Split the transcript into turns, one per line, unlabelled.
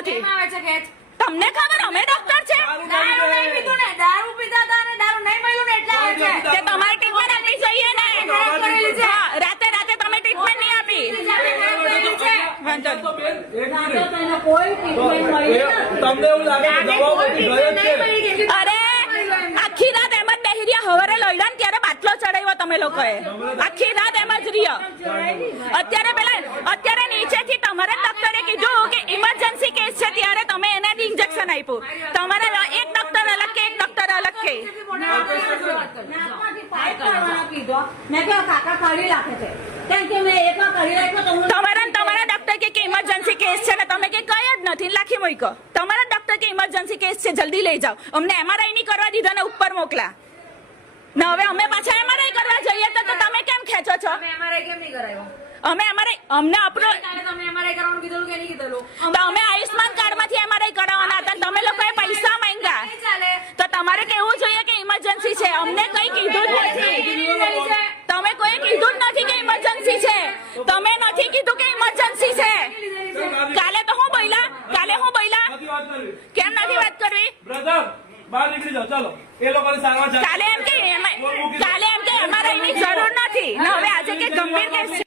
નથી? તમને ખબર અમે ડોક્ટર છે?
દારૂ નહીં પીધું ને દારૂ પીધા હતા અને દારૂ નહીં મળ્યું ને એટલે આવે છે.
કે તમારી ટ્રીટમેન્ટ આપી જોઈએ ને? રાતે રાતે તમે ટ્રીટમેન્ટ નહીં આપી. અરે આખી રાત એમ જ બેહી રહ્યા. હવારે લઈ ત્યારે બાટલો ચડાવ્યો તમે લોકોએ. આખી રાત એમ જ રહ્યો. અત્યારે પેલા અત્યારે નીચેથી તમારા ડોક્ટરે કીધું કે ઇમરજન્સી કેસ છે ત્યારે તમે એને ઇન્જેક્શન આપ્યું તમારા એક ડોક્ટર અલગ કે એક ડોક્ટર અલગ કે
નાકમાંથી પાઇપ કાઢવાનો કીધો. મેં કીધું કાકા કાઢી નાખે છે કેમ કે મેં એકવાર કાઢી નાખ્યો તો હું
તમારા તમારા ડોક્ટર કે કે ઇમરજન્સી કેસ છે ને તમે કે કઈ જ નથી. લાખી મૂક્યો. તમારા ડોક્ટર કે ઇમરજન્સી કેસ છે જલ્દી લઈ જાઓ. અમને એમઆરઆઈ ની કરવા દીધો ને ઉપર મોકલા. ને હવે અમે પાછા એમઆરઆઈ કરવા જઈએ તો તમે કેમ ખેંચો છો?
તમે કેમ નહીં કરાવ્યો?
અમે અમારે અમને આપણો
તમે MRI કરવાનું કીધેલું કે નહીં કીધેલું?
તો અમે આયુષ્માન કાર્ડમાંથી એમઆરઆઈ કરાવવાના હતા. તમે લોકોએ પૈસા માંગ્યા. તો તમારે કેવું જોઈએ? ઇમરજન્સી છે. અમને કઈ કીધું જ નથી. તમે કોઈ કીધું જ નથી કે ઇમરજન્સી છે. તમે નથી કીધું કે ઇમરજન્સી છે. કાલે તો હું બોલ્યા કાલે હું
કરવી.
કેમ નથી વાત કરવી?
બ્રધર બહાર નીકળી જાઓ ચાલો. એ લોકોની સારવાર.
કાલે એમ કે એમ- કાલે એમ કે એમઆરઆઈ ની જરૂર નથી. હવે આજે કે ગંભીર કેસ